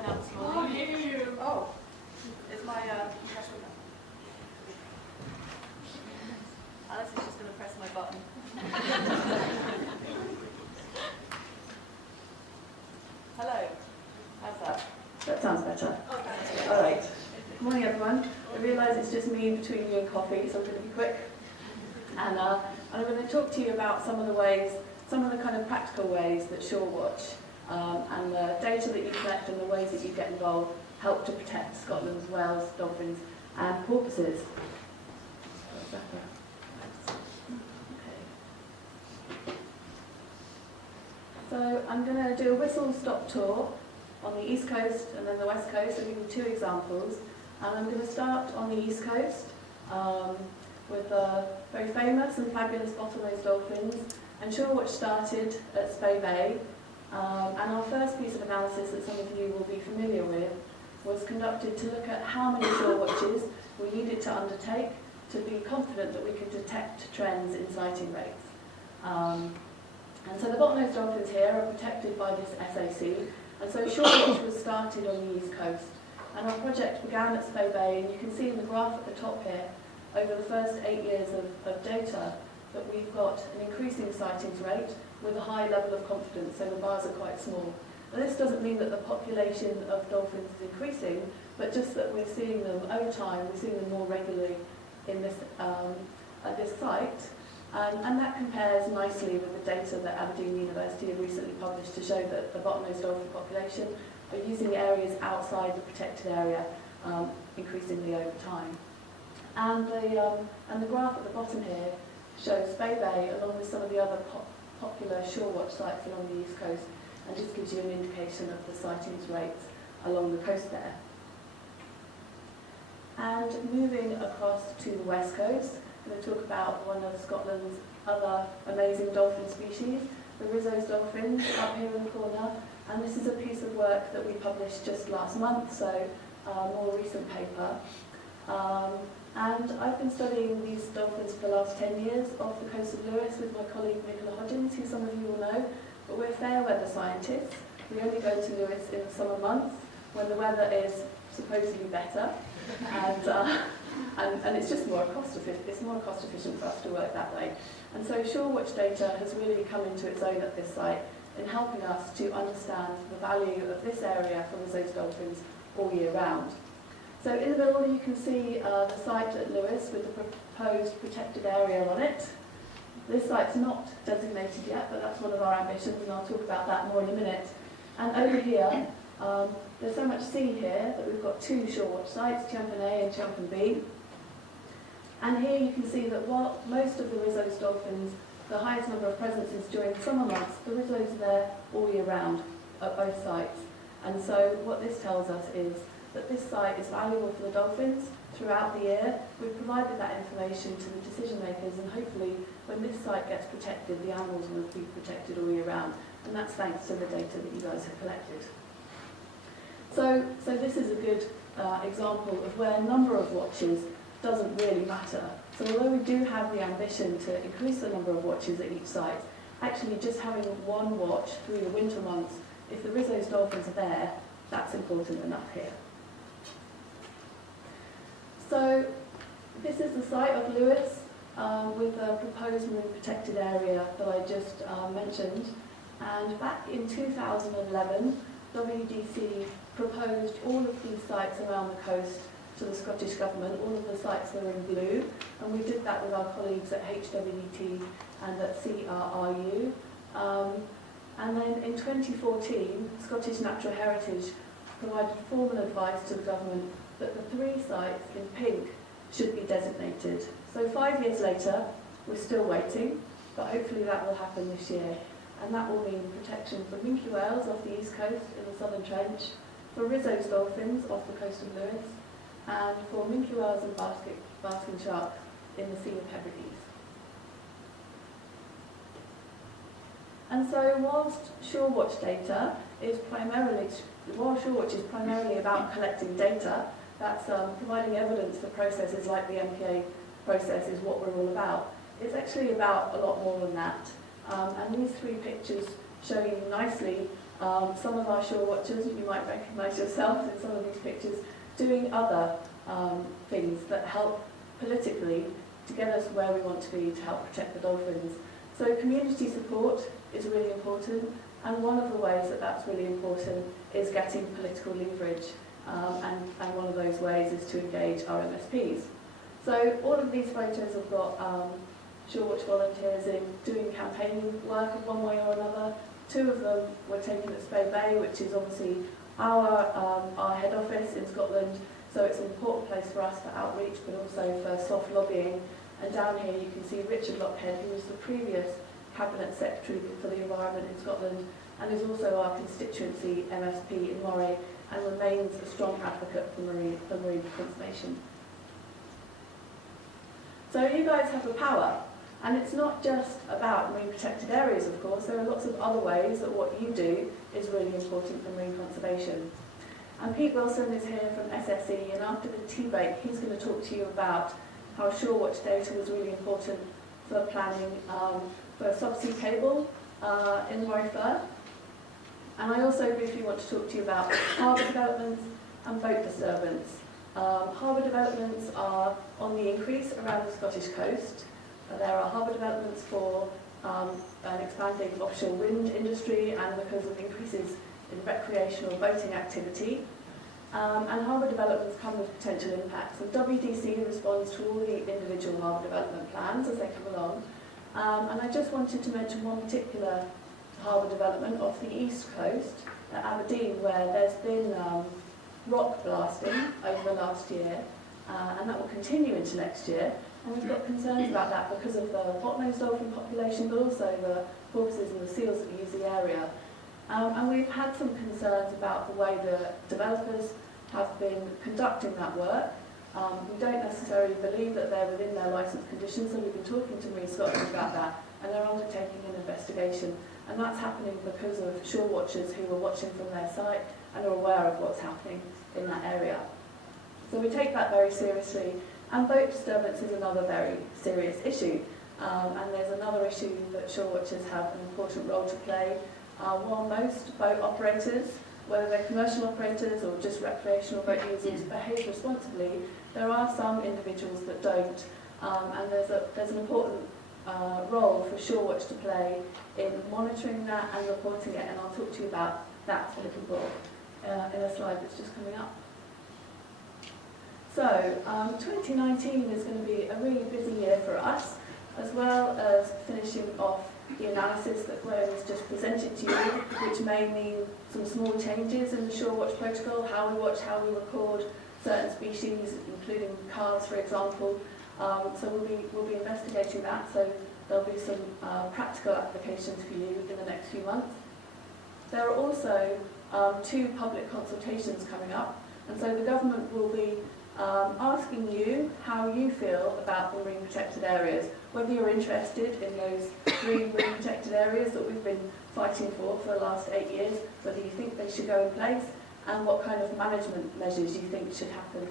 phone out this morning. Oh, it's my freshman. Alice is just going to press my button. Hello. How's that? That sounds better. Okay. All right. Good morning, everyone. I realise it's just me between you and coffee, so I'm going to be quick. And I'm going to talk to you about some of the kind of practical ways that SureWatch and the data that you collect and the ways that you get involved help to protect Scotland's whales, dolphins and porpoises. So I'm going to do a whistle-stop tour on the East Coast and then the West Coast. I'll give you two examples. And I'm going to start on the East Coast with the very famous and fabulous bottlenose dolphins. And SureWatch started at Spey Bay. And our first piece of analysis that some of you will be familiar with was conducted to look at how many SureWatches we needed to undertake to be confident that we could detect trends in sighting rates. And so the bottlenose dolphins here are protected by this SAC, and so SureWatch was started on the East Coast. And our project began at Spey Bay, and you can see in the graph at the top here, over the first 8 years of data, that we've got an increasing sightings rate with a high level of confidence, so the bars are quite small. Now this doesn't mean that the population of dolphins is increasing, but just that we're seeing them over time, we're seeing them more regularly in this, at this site. And that compares nicely with the data that Aberdeen University have recently published to show that the bottlenose dolphin population are using areas outside the protected area increasingly over time. And the graph at the bottom here shows Spey Bay along with some of the other popular SureWatch sites along the East Coast, and just gives you an indication of the sightings rates along the coast there. And moving across to the West Coast, I'm going to talk about one of Scotland's other amazing dolphin species, the Risso's dolphins, up here in the corner. And this is a piece of work that we published just last month, so a more recent paper. And I've been studying these dolphins for the last 10 years off the coast of Lewis with my colleague Nicola Hodgins, who some of you will know. But we're fair weather scientists. We only go to Lewis in the summer months when the weather is supposedly better. And it's just more cost efficient. It's more cost efficient for us to work that way. And so SureWatch data has really come into its own at this site in helping us to understand the value of this area for Risso's dolphins all year round. So in the middle you can see the site at Lewis with the proposed protected area on it. This site's not designated yet, but that's one of our ambitions, and I'll talk about that more in a minute. And over here, there's so much sea here that we've got two SureWatch sites, Champion A and Champion B. And here you can see that while most of the Risso's dolphins, the highest number of presences during the summer months, the Risso's are there all year round at both sites. And so what this tells us is that this site is valuable for the dolphins throughout the year. We've provided that information to the decision makers, and hopefully when this site gets protected, the animals will be protected all year round. And that's thanks to the data that you guys have collected. So this is a good example of where number of watches doesn't really matter. So although we do have the ambition to increase the number of watches at each site, actually just having one watch through the winter months, if the Risso's dolphins are there, that's important enough here. So this is the site of Lewis with the proposed marine protected area that I just mentioned. And back in 2011, WDC proposed all of these sites around the coast to the Scottish Government, all of the sites that are in blue, and we did that with our colleagues at HWT and at CRRU. And then in 2014, Scottish Natural Heritage provided formal advice to the government that the 3 sites in pink should be designated. So 5 years later, we're still waiting, but hopefully that will happen this year. And that will mean protection for minke whales off the east coast in the Southern Trench, for Risso's dolphins off the coast of Lewis, and for minke whales and basking shark in the Sea of Hebrides. And so whilst SureWatch data is SureWatch is primarily about collecting data, that's providing evidence for processes like the MPA process is what we're all about. It's actually about a lot more than that. And these 3 pictures show you nicely Some of our shore watchers, you might recognise yourself in some of these pictures, doing other things that help politically to get us where we want to be to help protect the dolphins. So community support is really important, and one of the ways that that's really important is getting political leverage, and one of those ways is to engage our MSPs. So all of these photos have got Shore Watch volunteers in doing campaigning work of one way or another. 2 of them were taken at Spey Bay, which is obviously our head office in Scotland, so it's an important place for us for outreach, but also for soft lobbying. And down here you can see Richard Lockhead, who was the previous Cabinet Secretary for the Environment in Scotland, and is also our constituency MSP in Moray, and remains a strong advocate for marine conservation. So you guys have the power. And it's not just about marine protected areas, of course. There are lots of other ways that what you do is really important for marine conservation. And Pete Wilson is here from SSE, and after the tea break, he's going to talk to you about how Shore Watch data was really important for planning for a subsea cable in Moray Firth. And I also briefly want to talk to you about harbour developments and boat disturbance. Harbour developments are on the increase around the Scottish coast. There are harbour developments for an expanding offshore wind industry and because of increases in recreational boating activity. And harbour developments come with potential impacts. And WDC responds to all the individual harbour development plans as they come along. And I just wanted to mention one particular harbour development off the east coast at Aberdeen, where there's been rock blasting over the last year, and that will continue into next year. And we've got concerns about that because of the bottlenose dolphin population, but also the porpoises and the seals that use the area. And we've had some concerns about the way the developers have been conducting that work. We don't necessarily believe that they're within their licence conditions, so we've been talking to Marine Scotland about that, and they're undertaking an investigation. And that's happening because of shore watchers who are watching from their site and are aware of what's happening in that area. So we take that very seriously. And boat disturbance is another very serious issue. And there's another issue that shore watchers have an important role to play. While most boat operators, whether they're commercial operators or just recreational boat users, behave responsibly, there are some individuals that don't. And there's an important role for Shore Watch to play in monitoring that and reporting it. And I'll talk to you about that a little more in a slide that's just coming up. So 2019 is going to be a really busy year for us, as well as finishing off the analysis that Graham has just presented to you, which may mean some small changes in the Shore Watch protocol, how we watch, how we record certain species, including carps, for example. So we'll be investigating that, so there'll be some practical applications for you in the next few months. There are also 2 public consultations coming up, and so the government will be asking you how you feel about the marine protected areas, whether you're interested in those 3 marine protected areas that we've been fighting for the last 8 years, whether you think they should go in place, and what kind of management measures you think should happen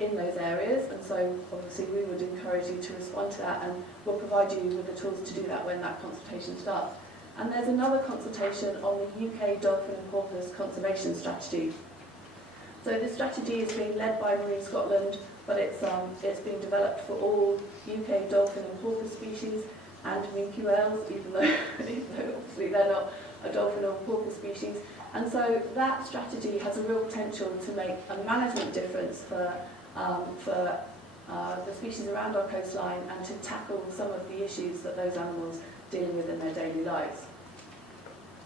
in those areas. And so obviously we would encourage you to respond to that, and we'll provide you with the tools to do that when that consultation starts. And there's another consultation on the UK dolphin and porpoise conservation strategy. So this strategy is being led by Marine Scotland, but it's being developed for all UK dolphin and porpoise species and minqueels, even though obviously they're not a dolphin or porpoise species. And so that strategy has a real potential to make a management difference for the species around our coastline and to tackle some of the issues that those animals dealing with in their daily lives.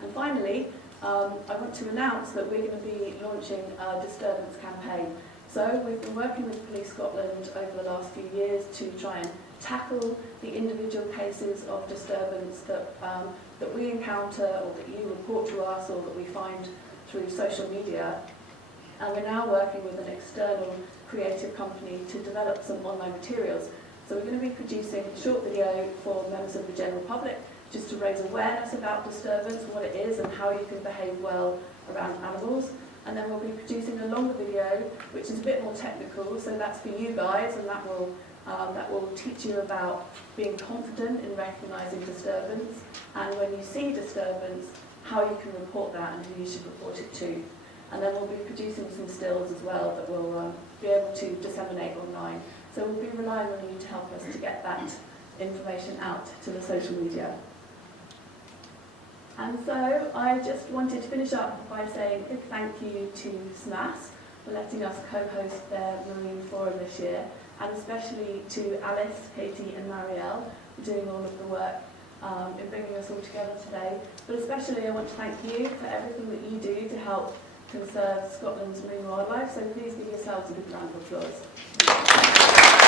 And finally, I want to announce that we're going to be launching a disturbance campaign. So we've been working with Police Scotland over the last few years to try and tackle the individual cases of disturbance that we encounter, or that you report to us, or that we find through social media. And we're now working with an external creative company to develop some online materials. So we're going to be producing a short video for members of the general public, just to raise awareness about disturbance, what it is and how you can behave well around animals. And then we'll be producing a longer video, which is a bit more technical, so that's for you guys, and that will teach you about being confident in recognising disturbance, and when you see disturbance, how you can report that and who you should report it to. And then we'll be producing some stills as well that we'll be able to disseminate online. So we'll be relying on you to help us to get that information out to the social media. And so I just wanted to finish up by saying a big thank you to SMASS for letting us co-host their Marine Forum this year, and especially to Alice, Katie and Marielle for doing all of the work in bringing us all together today. But especially I want to thank you for everything that you do to help conserve Scotland's marine wildlife, so please give yourselves a big round of applause.